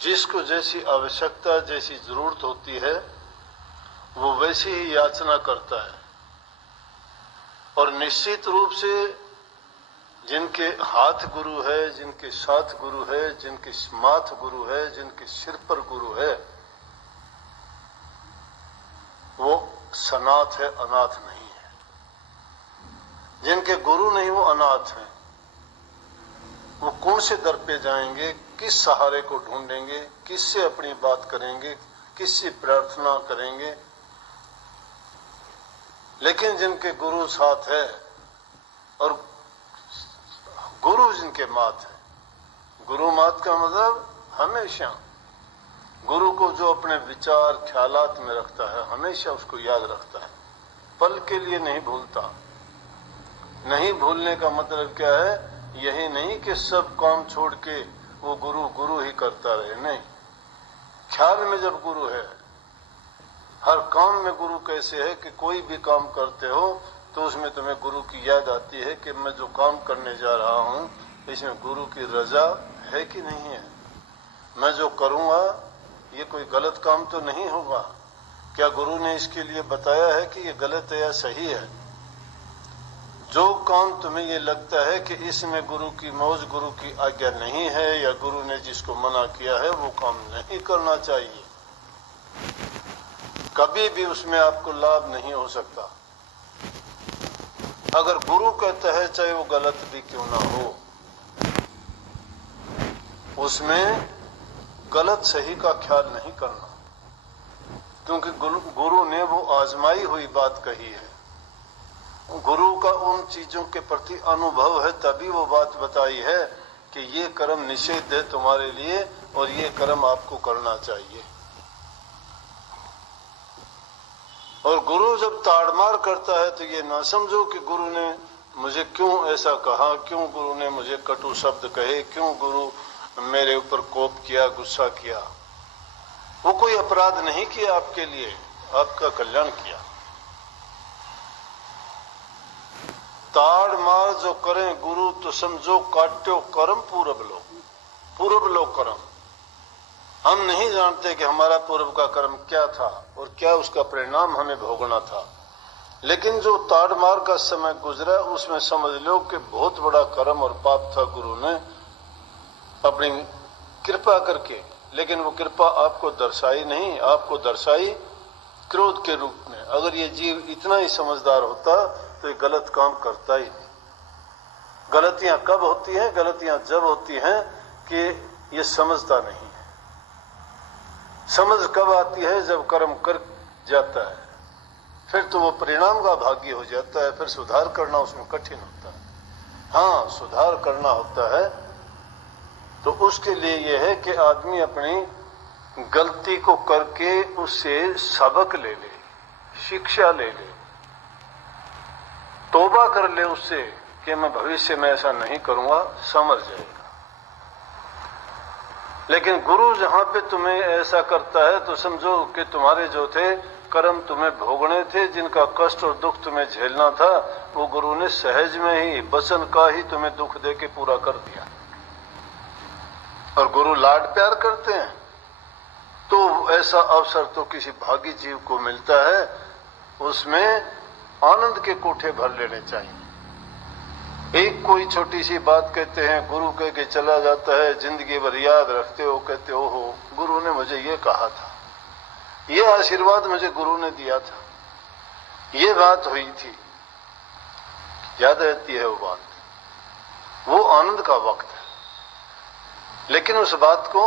जिसको जैसी आवश्यकता, जैसी जरूरत होती है, वो वैसी ही याचना करता है। और निश्चित रूप से जिनके हाथ गुरु है, जिनके साथ गुरु है, जिनके माथ गुरु है, जिनके सिर पर गुरु है, वो सनाथ है, अनाथ नहीं है। जिनके गुरु नहीं वो अनाथ हैं। वो कौन से दर पे जाएंगे, किस सहारे को ढूंढेंगे, किससे अपनी बात करेंगे, किससे प्रार्थना करेंगे। लेकिन जिनके गुरु साथ है और गुरु जिनके मात है, गुरु मात का मतलब हमेशा गुरु को जो अपने विचार ख्यालात में रखता है, हमेशा उसको याद रखता है, पल के लिए नहीं भूलता। नहीं भूलने का मतलब क्या है? यही नहीं कि सब काम छोड़ के वो गुरु गुरु ही करता रहे, नहीं। ख्याल में जब गुरु है, हर काम में गुरु कैसे है कि कोई भी काम करते हो तो उसमें तुम्हें गुरु की याद आती है कि मैं जो काम करने जा रहा हूं इसमें गुरु की रजा है कि नहीं है। मैं जो करूंगा ये कोई गलत काम तो नहीं होगा। क्या गुरु ने इसके लिए बताया है कि ये गलत है या सही है? जो काम तुम्हें ये लगता है कि इसमें गुरु की मौज, गुरु की आज्ञा नहीं है, या गुरु ने जिसको मना किया है, वो काम नहीं करना चाहिए। कभी भी उसमें आपको लाभ नहीं हो सकता। अगर गुरु कहता है, चाहे वो गलत भी क्यों ना हो, उसमें गलत सही का ख्याल नहीं करना, क्योंकि गुरु ने वो आजमाई हुई बात कही है। गुरु का उन चीजों के प्रति अनुभव है, तभी वो बात बताई है कि ये कर्म निषेध है तुम्हारे लिए और ये कर्म आपको करना चाहिए। और गुरु जब ताड़मार करता है तो ये ना समझो कि गुरु ने मुझे क्यों ऐसा कहा, क्यों गुरु ने मुझे कटु शब्द कहे, क्यों गुरु मेरे ऊपर कोप किया, गुस्सा किया। वो कोई अपराध नहीं किया आपके लिए, आपका कल्याण किया। ताड़ मार जो करें गुरु तो समझो काट्यो कर्म पूर्व लोक कर्म। हम नहीं जानते कि हमारा पूर्व का कर्म क्या था और क्या उसका परिणाम हमें भोगना था, लेकिन जो ताड़ मार का समय गुजरा उसमें समझ लो कि बहुत बड़ा कर्म और पाप था गुरु ने अपनी कृपा करके। लेकिन वो कृपा आपको दर्शाई नहीं, आपको दर्शाई क्रोध के रूप में। अगर ये जीव इतना ही समझदार होता तो ये गलत काम करता ही नहीं। गलतियां कब होती हैं? गलतियां जब होती हैं कि ये समझता नहीं है। समझ कब आती है? जब कर्म कर जाता है, फिर तो वो परिणाम का भागी हो जाता है, फिर सुधार करना उसमें कठिन होता है। हाँ, सुधार करना होता है तो उसके लिए यह है कि आदमी अपनी गलती को करके उससे सबक ले ले, शिक्षा ले ले, तौबा कर ले उससे कि मैं भविष्य में ऐसा नहीं करूंगा, समझ जाएगा। लेकिन गुरु जहां पे तुम्हें ऐसा करता है तो समझो कि तुम्हारे जो थे कर्म तुम्हें भोगने थे, जिनका कष्ट और दुख तुम्हें झेलना था, वो गुरु ने सहज में ही वचन का ही तुम्हें दुख दे के पूरा कर दिया। और गुरु लाड प्यार करते हैं तो ऐसा अवसर तो किसी भागी जीव को मिलता है, उसमें आनंद के कोठे भर लेने चाहिए। एक कोई छोटी सी बात कहते हैं, गुरु कह के चला जाता है, जिंदगी भर याद रखते हो, कहते हो गुरु ने मुझे ये कहा था, ये आशीर्वाद मुझे गुरु ने दिया था, ये बात हुई थी, याद रहती है वो बात। वो आनंद का वक्त है। लेकिन उस बात को,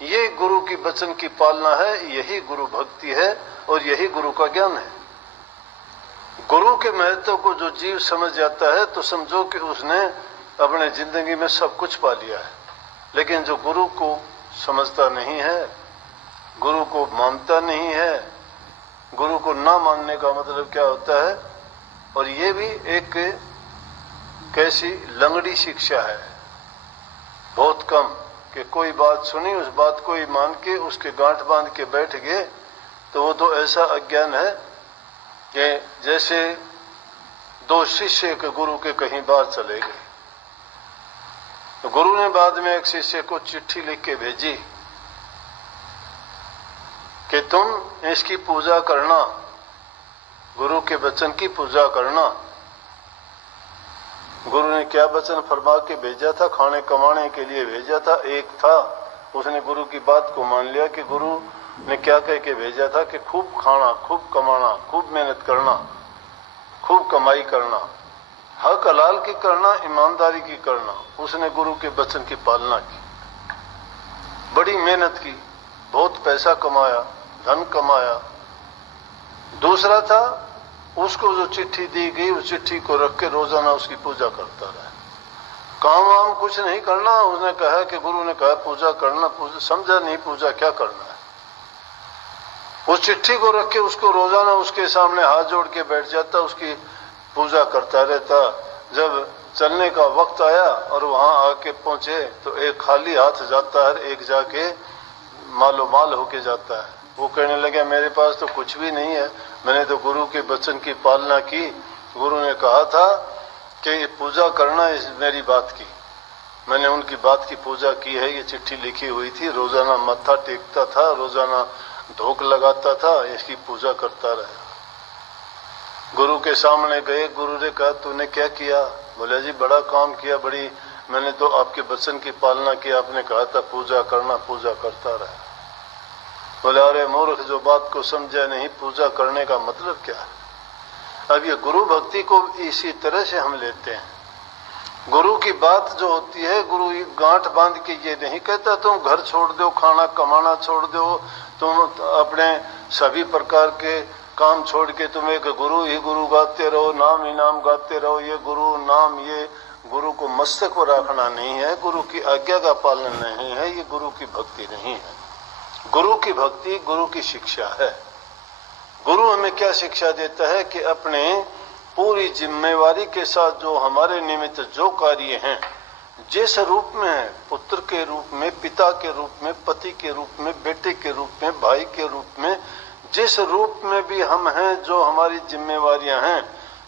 ये गुरु की वचन की पालना है, यही गुरु भक्ति है और यही गुरु का ज्ञान है। गुरु के महत्व को जो जीव समझ जाता है तो समझो कि उसने अपने जिंदगी में सब कुछ पा लिया है। लेकिन जो गुरु को समझता नहीं है, गुरु को मानता नहीं है, गुरु को ना मानने का मतलब क्या होता है? और ये भी एक कैसी लंगड़ी शिक्षा है, बहुत कम, कि कोई बात सुनी, उस बात को ही मान के उसके गांठ बांध के बैठ गए, तो वो तो ऐसा अज्ञान है कि जैसे दो शिष्य के गुरु के कहीं बाहर चले गए, तो गुरु ने बाद में एक शिष्य को चिट्ठी लिख के भेजी कि तुम इसकी पूजा करना, गुरु के वचन की पूजा करना। गुरु ने क्या वचन फरमा के भेजा था? खाने कमाने के लिए भेजा था। एक था, उसने गुरु की बात को मान लिया कि गुरु ने क्या कह के भेजा था कि खूब खाना, खूब कमाना, खूब मेहनत करना, खूब कमाई करना, हक हलाल की करना, ईमानदारी की करना। उसने गुरु के वचन की पालना की, बड़ी मेहनत की, बहुत पैसा कमाया, धन कमाया। दूसरा था, उसको जो चिट्ठी दी गई उस चिट्ठी को रख के रोजाना उसकी पूजा करता रहा। काम वाम कुछ नहीं करना। उसने कहा कि गुरु ने कहा पूजा करना, पूजा समझा नहीं पूजा क्या करना है। उस चिट्ठी को रख के उसको रोजाना उसके सामने हाथ जोड़ के बैठ जाता, उसकी पूजा करता रहता। जब चलने का वक्त आया और वहां आके पहुंचे तो एक खाली हाथ जाता है, एक जाके मालो माल होके जाता है। वो कहने लगे मेरे पास तो कुछ भी नहीं है, मैंने तो गुरु के वचन की पालना की। गुरु ने कहा था कि पूजा करना इस मेरी बात की, मैंने उनकी बात की पूजा की है। ये चिट्ठी लिखी हुई थी, रोजाना मत्था टेकता था, रोजाना धोख लगाता था, इसकी पूजा करता रहा। गुरु के सामने गए, गुरु ने कहा तूने क्या किया? बोले जी बड़ा काम किया, बड़ी मैंने तो आपके वचन की पालना की, आपने कहा था पूजा करना, पूजा करता रहा। बोले अरे मूर्ख, जो बात को समझा नहीं, पूजा करने का मतलब क्या है? अब ये गुरु भक्ति को इसी तरह से हम लेते हैं। गुरु की बात जो होती है, गुरु गांठ बांध के ये नहीं कहता तुम घर छोड़ दो, खाना कमाना छोड़ दो, तुम अपने सभी प्रकार के काम छोड़ के तुम एक गुरु ही गुरु गाते रहो, नाम ही नाम गाते रहो। ये गुरु नाम, ये गुरु को मस्तक पर रखना नहीं है, गुरु की आज्ञा का पालन नहीं है, ये गुरु की भक्ति नहीं है। गुरु की भक्ति गुरु की शिक्षा है। गुरु हमें क्या शिक्षा देता है कि अपने पूरी जिम्मेवारी के साथ जो हमारे निमित्त जो कार्य हैं, जिस रूप में है, पुत्र के रूप में, पिता के रूप में, पति के रूप में, बेटे के रूप में, भाई के रूप में, जिस रूप में भी हम हैं, जो हमारी जिम्मेवारियां हैं,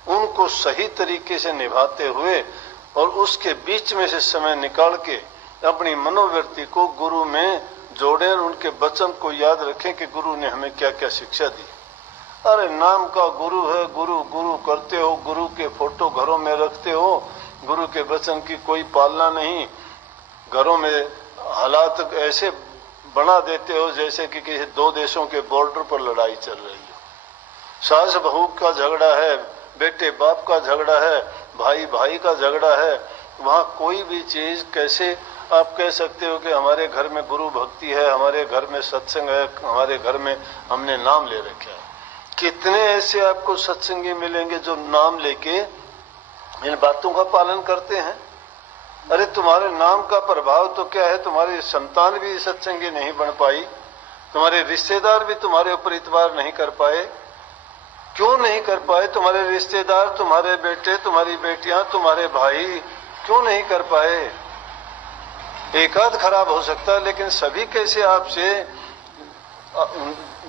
उनको सही तरीके से निभाते हुए और उसके बीच में से समय निकाल के अपनी मनोवृत्ति को गुरु में जोड़ें और उनके वचन को याद रखें कि गुरु ने हमें क्या क्या शिक्षा दी। अरे नाम का गुरु है, गुरु गुरु करते हो, गुरु के फोटो घरों में रखते हो, गुरु के वचन की कोई पालना नहीं, घरों में हालात ऐसे बना देते हो जैसे कि किसी दो देशों के बॉर्डर पर लड़ाई चल रही हो। सास बहू का झगड़ा है, बेटे बाप का झगड़ा है, भाई भाई का झगड़ा है। वहां कोई भी चीज कैसे आप कह सकते हो कि हमारे घर में गुरु भक्ति है, हमारे घर में सत्संग है, हमारे घर में हमने नाम ले रखा है। कितने ऐसे आपको सत्संगी मिलेंगे जो नाम लेके इन बातों का पालन करते हैं। अरे तुम्हारे नाम का प्रभाव तो क्या है, तुम्हारी संतान भी सत्संगी नहीं बन पाई, तुम्हारे रिश्तेदार भी तुम्हारे ऊपर इतबार नहीं कर पाए। क्यों नहीं कर पाए? तुम्हारे रिश्तेदार, तुम्हारे बेटे, तुम्हारी बेटियां, तुम्हारे भाई क्यों नहीं कर पाए? एक आध खराब हो सकता है, लेकिन सभी कैसे आपसे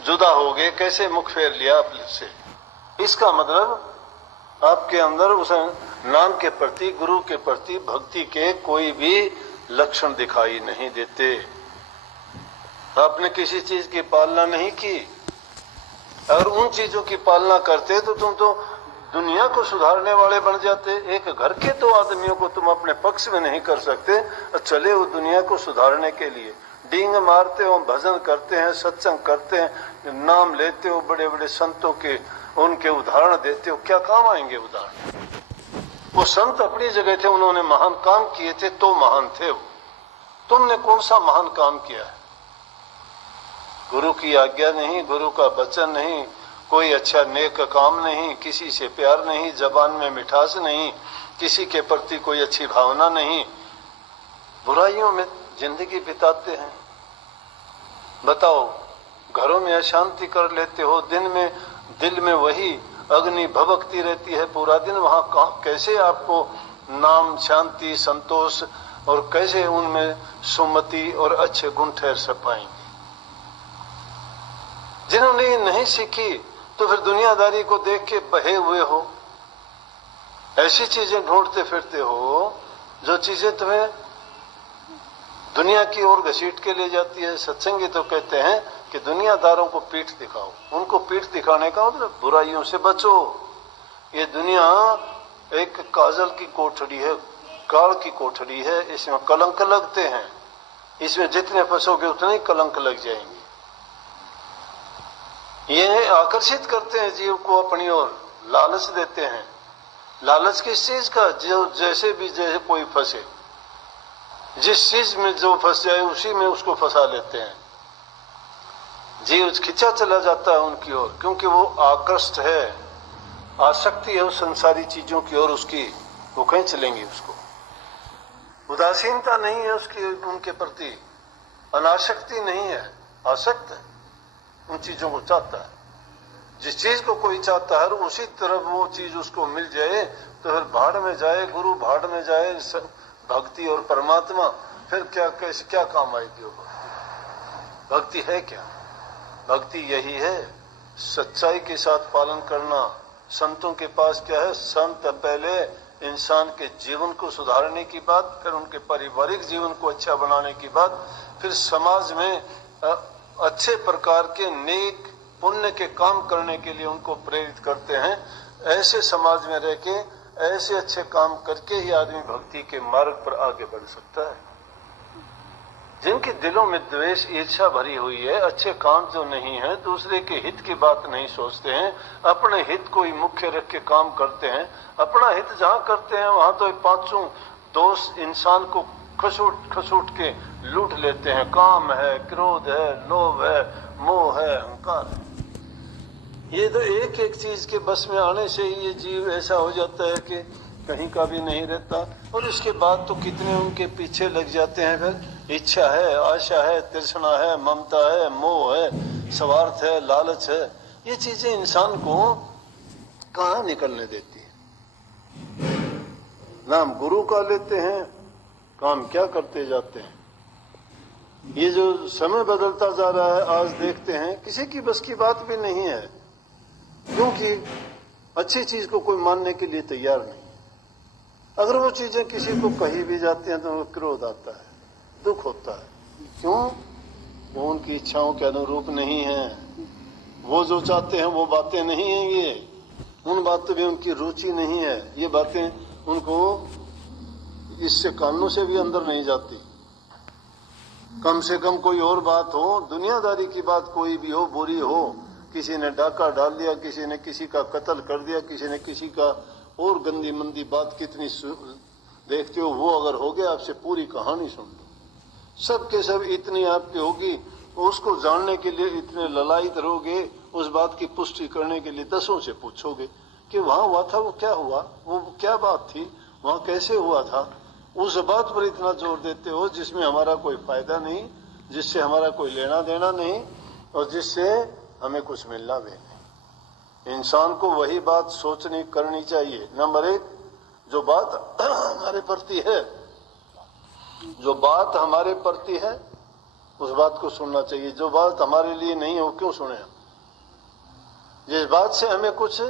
जुदा हो गए, कैसे मुख फेर लिया आपसे? इसका मतलब आपके अंदर उस नाम के प्रति, गुरु के प्रति भक्ति के कोई भी लक्षण दिखाई नहीं देते। आपने किसी चीज की पालना नहीं की। अगर उन चीजों की पालना करते तो तुम तो दुनिया को सुधारने वाले बन जाते। एक घर के दो आदमियों को तुम अपने पक्ष में नहीं कर सकते, चले हो दुनिया को सुधारने के लिए। डींग मारते हो, भजन करते हैं, सत्संग करते हैं, नाम लेते हो बड़े बड़े संतों के, उनके उदाहरण देते हो, क्या काम आएंगे उदाहरण? वो संत अपनी जगह थे, उन्होंने महान काम किए थे तो महान थे वो। तुमने कौन सा महान काम किया है? गुरु की आज्ञा नहीं, गुरु का वचन नहीं, कोई अच्छा नेक काम नहीं, किसी से प्यार नहीं, जबान में मिठास नहीं, किसी के प्रति कोई अच्छी भावना नहीं, बुराइयों में जिंदगी बिताते हैं। बताओ, घरों में अशांति कर लेते हो, दिन में दिल में वही अग्नि भभकती रहती है पूरा दिन। वहां कैसे आपको नाम, शांति, संतोष और कैसे उनमें सुमति और अच्छे गुण ठहर से पाएंगे? जिन्होंने ये नहीं सीखी तो फिर दुनियादारी को देख के बहे हुए हो, ऐसी चीजें ढूंढते फिरते हो जो चीजें तुम्हें दुनिया की ओर घसीट के ले जाती है। सत्संगी तो कहते हैं कि दुनियादारों को पीठ दिखाओ, उनको पीठ दिखाने का मतलब बुराइयों से बचो। ये दुनिया एक काजल की कोठड़ी है, काल की कोठड़ी है, इसमें कलंक लगते हैं, इसमें जितने फंसोगे उतने ही कलंक लग जाएंगे। ये आकर्षित करते हैं जीव को अपनी ओर, लालच देते हैं। लालच किस चीज का? जो जैसे भी जैसे कोई फंसे, जिस चीज में जो फंस जाए उसी में उसको फंसा लेते हैं। जीव खिंचा चला जाता है उनकी ओर, क्योंकि वो आकृष्ट है, आसक्ति है उस संसारी चीजों की ओर उसकी, वो कहीं चलेंगी उसको। उदासीनता नहीं है उसकी उनके प्रति, अनासक्ति नहीं है, आसक्त है, उन चीजों को चाहता है। जिस चीज को कोई चाहता है उसी तरफ वो चीज उसको मिल जाए तो फिर भाड़ में जाए, गुरु भाड़ में जाए, भक्ति और परमात्मा, फिर क्या कैसे क्या काम आएगी वो भक्ति? भक्ति है क्या? भक्ति यही है, सच्चाई के साथ पालन करना। संतों के पास क्या है? संत पहले इंसान के जीवन को सुधारने की बात, फिर उनके पारिवारिक जीवन को अच्छा बनाने की बात, फिर समाज में अच्छे प्रकार के नेक पुण्य के काम करने के लिए उनको प्रेरित करते हैं। ऐसे समाज में रह के ऐसे अच्छे काम करके ही आदमी भक्ति के मार्ग पर आगे बढ़ सकता है। जिनके दिलों में द्वेष ईर्ष्या भरी हुई है, अच्छे काम जो नहीं है, दूसरे के हित की बात नहीं सोचते हैं, अपने हित को ही मुख्य रख के काम करते हैं, अपना हित जहां करते हैं वहां तो पांचों दोष इंसान को खसूट के लूट लेते हैं। काम है, क्रोध है, लोभ है, मोह है, अहंकार है। ये तो एक एक चीज के बस में आने से ही ये जीव ऐसा हो जाता है कि कहीं का भी नहीं रहता। और इसके बाद तो कितने उनके पीछे लग जाते हैं। फिर इच्छा है, आशा है, तृष्णा है, ममता है, मोह है, स्वार्थ है, लालच है, ये चीजें इंसान को कहाँ निकलने देती है। नाम गुरु का लेते हैं, काम क्या करते जाते हैं। ये जो समय बदलता जा रहा है, आज देखते हैं किसी की बस की बात भी नहीं है, क्योंकि अच्छी चीज को कोई मानने के लिए तैयार नहीं। अगर वो चीजें किसी को कही भी जाती हैं तो क्रोध आता है, दुख होता है। क्यों? वो उनकी इच्छाओं के अनुरूप नहीं है, वो जो चाहते हैं वो बातें नहीं हैं, ये उन बातों में उनकी रुचि नहीं है, ये बातें उनको इससे कानों से भी अंदर नहीं जाती। कम से कम कोई और बात हो, दुनियादारी की बात कोई भी हो, बुरी हो, किसी ने डाका डाल दिया, किसी ने किसी का कत्ल कर दिया, किसी ने किसी का और गंदी मंदी बात कितनी देखते हो, वो अगर हो गया आपसे पूरी कहानी सुन लो, सब के सब इतनी आपकी होगी, उसको जानने के लिए इतने ललायत रहोगे, उस बात की पुष्टि करने के लिए दसों से पूछोगे कि वहां हुआ था, वो क्या हुआ, वो क्या बात थी, वहां कैसे हुआ था। उस बात पर इतना जोर देते हो जिसमें हमारा कोई फायदा नहीं, जिससे हमारा कोई लेना देना नहीं और जिससे हमें कुछ मिलना भी नहीं। इंसान को वही बात सोचनी करनी चाहिए। नंबर एक, जो बात हमारे प्रति है, जो बात हमारे प्रति है उस बात को सुनना चाहिए। जो बात हमारे लिए नहीं है वो क्यों सुने। जिस बात से हमें कुछ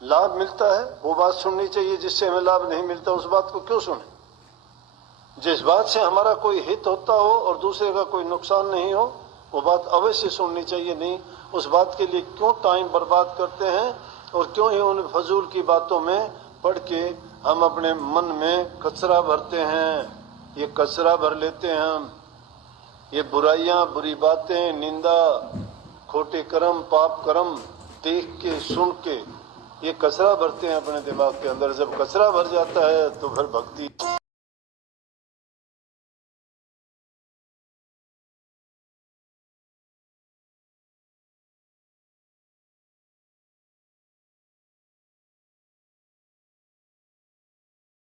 लाभ मिलता है वो बात सुननी चाहिए, जिससे हमें लाभ नहीं मिलता उस बात को क्यों सुने। जिस बात से हमारा कोई हित होता हो और दूसरे का कोई नुकसान नहीं हो वो बात अवश्य सुननी चाहिए। नहीं, उस बात के लिए क्यों टाइम बर्बाद करते हैं और क्यों ही उन फजूल की बातों में पढ़ के हम अपने मन में कचरा भरते हैं। ये कचरा भर लेते हैं हम, ये बुराइयां, बुरी बातें, निंदा, खोटे कर्म, पाप कर्म देख के सुन के ये कचरा भरते हैं अपने दिमाग के अंदर। जब कचरा भर जाता है तो फिर भक्ति